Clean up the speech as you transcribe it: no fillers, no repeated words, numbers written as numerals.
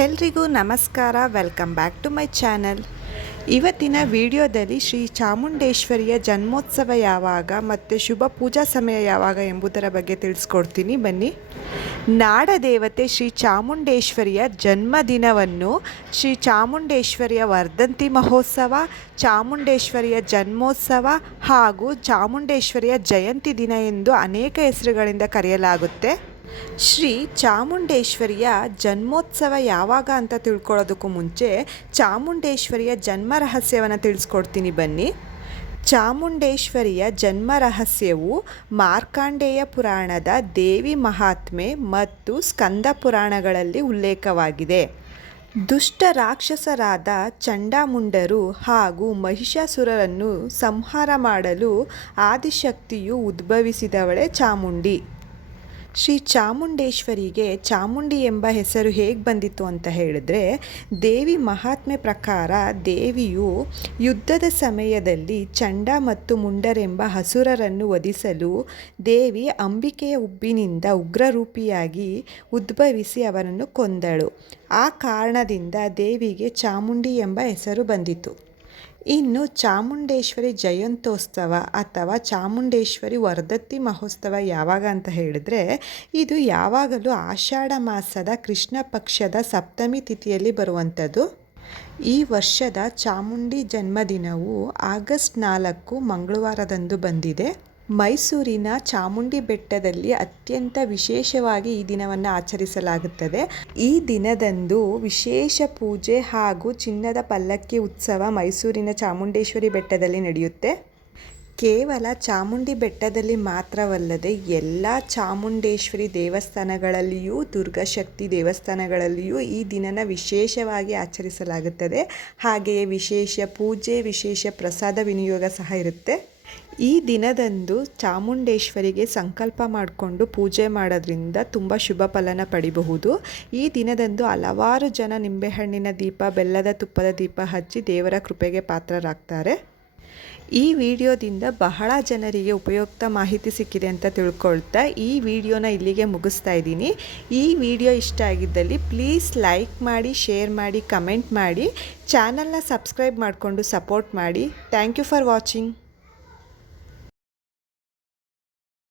ಎಲ್ರಿಗೂ ನಮಸ್ಕಾರ. Welcome back to my channel. ಇವತ್ತಿನ ವಿಡಿಯೋದಲ್ಲಿ ಶ್ರೀ ಚಾಮುಂಡೇಶ್ವರಿಯ ಜನ್ಮೋತ್ಸವ ಯಾವಾಗ ಮತ್ತು ಶುಭ ಪೂಜಾ ಸಮಯ ಯಾವಾಗ ಎಂಬುದರ ಬಗ್ಗೆ ತಿಳಿಸ್ಕೊಡ್ತೀನಿ, ಬನ್ನಿ. ನಾಡದೇವತೆ ಶ್ರೀ ಚಾಮುಂಡೇಶ್ವರಿಯ ಜನ್ಮದಿನವನ್ನು ಶ್ರೀ ಚಾಮುಂಡೇಶ್ವರಿಯ ವರ್ಧಂತಿ ಮಹೋತ್ಸವ, ಚಾಮುಂಡೇಶ್ವರಿಯ ಜನ್ಮೋತ್ಸವ ಹಾಗೂ ಚಾಮುಂಡೇಶ್ವರಿಯ ಜಯಂತಿ ದಿನ ಎಂದು ಅನೇಕ ಹೆಸರುಗಳಿಂದ ಕರೆಯಲಾಗುತ್ತೆ. ಶ್ರೀ ಚಾಮುಂಡೇಶ್ವರಿಯ ಜನ್ಮೋತ್ಸವ ಯಾವಾಗ ಅಂತ ತಿಳ್ಕೊಳ್ಳೋದಕ್ಕೂ ಮುಂಚೆ ಚಾಮುಂಡೇಶ್ವರಿಯ ಜನ್ಮ ರಹಸ್ಯವನ್ನು ತಿಳಿಸ್ಕೊಡ್ತೀನಿ, ಬನ್ನಿ. ಚಾಮುಂಡೇಶ್ವರಿಯ ಜನ್ಮ ರಹಸ್ಯವು ಮಾರ್ಕಾಂಡೇಯ ಪುರಾಣದ ದೇವಿ ಮಹಾತ್ಮೆ ಮತ್ತು ಸ್ಕಂದ ಪುರಾಣಗಳಲ್ಲಿ ಉಲ್ಲೇಖವಾಗಿದೆ. ದುಷ್ಟ ರಾಕ್ಷಸರಾದ ಚಂಡಾಮುಂಡರು ಹಾಗೂ ಮಹಿಷಾಸುರರನ್ನು ಸಂಹಾರ ಮಾಡಲು ಆದಿಶಕ್ತಿಯು ಉದ್ಭವಿಸಿದವಳೇ ಚಾಮುಂಡಿ. ಶ್ರೀ ಚಾಮುಂಡೇಶ್ವರಿಗೆ ಚಾಮುಂಡಿ ಎಂಬ ಹೆಸರು ಹೇಗೆ ಬಂದಿತ್ತು ಅಂತ ಹೇಳಿದ್ರೆ, ದೇವಿ ಮಹಾತ್ಮೆ ಪ್ರಕಾರ ದೇವಿಯು ಯುದ್ಧದ ಸಮಯದಲ್ಲಿ ಚಂಡ ಮತ್ತು ಮುಂಡರೆಂಬ ಹಸುರರನ್ನು ವಧಿಸಲು ದೇವಿ ಅಂಬಿಕೆಯ ಉಬ್ಬಿನಿಂದ ಉಗ್ರರೂಪಿಯಾಗಿ ಉದ್ಭವಿಸಿ ಅವರನ್ನು ಕೊಂದಳು. ಆ ಕಾರಣದಿಂದ ದೇವಿಗೆ ಚಾಮುಂಡಿ ಎಂಬ ಹೆಸರು ಬಂದಿತು. ಇನ್ನು ಚಾಮುಂಡೇಶ್ವರಿ ಜಯಂತ್ಯೋತ್ಸವ ಅಥವಾ ಚಾಮುಂಡೇಶ್ವರಿ ವರ್ಧಂತಿ ಮಹೋತ್ಸವ ಯಾವಾಗ ಅಂತ ಹೇಳಿದ್ರೆ, ಇದು ಯಾವಾಗಲೂ ಆಷಾಢ ಮಾಸದ ಕೃಷ್ಣ ಪಕ್ಷದ ಸಪ್ತಮಿ ತಿಥಿಯಲ್ಲಿ ಬರುವಂಥದ್ದು. ಈ ವರ್ಷದ ಚಾಮುಂಡಿ ಜನ್ಮದಿನವು ಆಗಸ್ಟ್ 4 ಮಂಗಳವಾರದಂದು ಬಂದಿದೆ. ಮೈಸೂರಿನ ಚಾಮುಂಡಿ ಬೆಟ್ಟದಲ್ಲಿ ಅತ್ಯಂತ ವಿಶೇಷವಾಗಿ ಈ ದಿನವನ್ನು ಆಚರಿಸಲಾಗುತ್ತದೆ. ಈ ದಿನದಂದು ವಿಶೇಷ ಪೂಜೆ ಹಾಗೂ ಚಿನ್ನದ ಪಲ್ಲಕ್ಕಿ ಉತ್ಸವ ಮೈಸೂರಿನ ಚಾಮುಂಡೇಶ್ವರಿ ಬೆಟ್ಟದಲ್ಲಿ ನಡೆಯುತ್ತೆ. ಕೇವಲ ಚಾಮುಂಡಿ ಬೆಟ್ಟದಲ್ಲಿ ಮಾತ್ರವಲ್ಲದೆ ಎಲ್ಲ ಚಾಮುಂಡೇಶ್ವರಿ ದೇವಸ್ಥಾನಗಳಲ್ಲಿಯೂ ದುರ್ಗಾಶಕ್ತಿ ದೇವಸ್ಥಾನಗಳಲ್ಲಿಯೂ ಈ ದಿನನ ವಿಶೇಷವಾಗಿ ಆಚರಿಸಲಾಗುತ್ತದೆ. ಹಾಗೆಯೇ ವಿಶೇಷ ಪೂಜೆ, ವಿಶೇಷ ಪ್ರಸಾದ ವಿನಿಯೋಗ ಸಹ ಇರುತ್ತೆ. ಈ ದಿನದಂದು ಚಾಮುಂಡೇಶ್ವರಿಗೆ ಸಂಕಲ್ಪ ಮಾಡಿಕೊಂಡು ಪೂಜೆ ಮಾಡೋದ್ರಿಂದ ತುಂಬ ಶುಭ ಫಲನ ಪಡಿಬಹುದು. ಈ ದಿನದಂದು ಹಲವಾರು ಜನ ನಿಂಬೆಹಣ್ಣಿನ ದೀಪ, ಬೆಲ್ಲದ ತುಪ್ಪದ ದೀಪ ಹಚ್ಚಿ ದೇವರ ಕೃಪೆಗೆ ಪಾತ್ರರಾಗ್ತಾರೆ. ಈ ವಿಡಿಯೋದಿಂದ ಬಹಳ ಜನರಿಗೆ ಉಪಯುಕ್ತ ಮಾಹಿತಿ ಸಿಕ್ಕಿದೆ ಅಂತ ತಿಳ್ಕೊಳ್ತಾ ಈ ವಿಡಿಯೋನ ಇಲ್ಲಿಗೆ ಮುಗಿಸ್ತಾ ಇದ್ದೀನಿ. ಈ ವಿಡಿಯೋ ಇಷ್ಟ ಆಗಿದ್ದಲ್ಲಿ ಪ್ಲೀಸ್ ಲೈಕ್ ಮಾಡಿ, ಶೇರ್ ಮಾಡಿ, ಕಮೆಂಟ್ ಮಾಡಿ, ಚಾನಲ್ನ ಸಬ್ಸ್ಕ್ರೈಬ್ ಮಾಡಿಕೊಂಡು ಸಪೋರ್ಟ್ ಮಾಡಿ. Thank you for watching.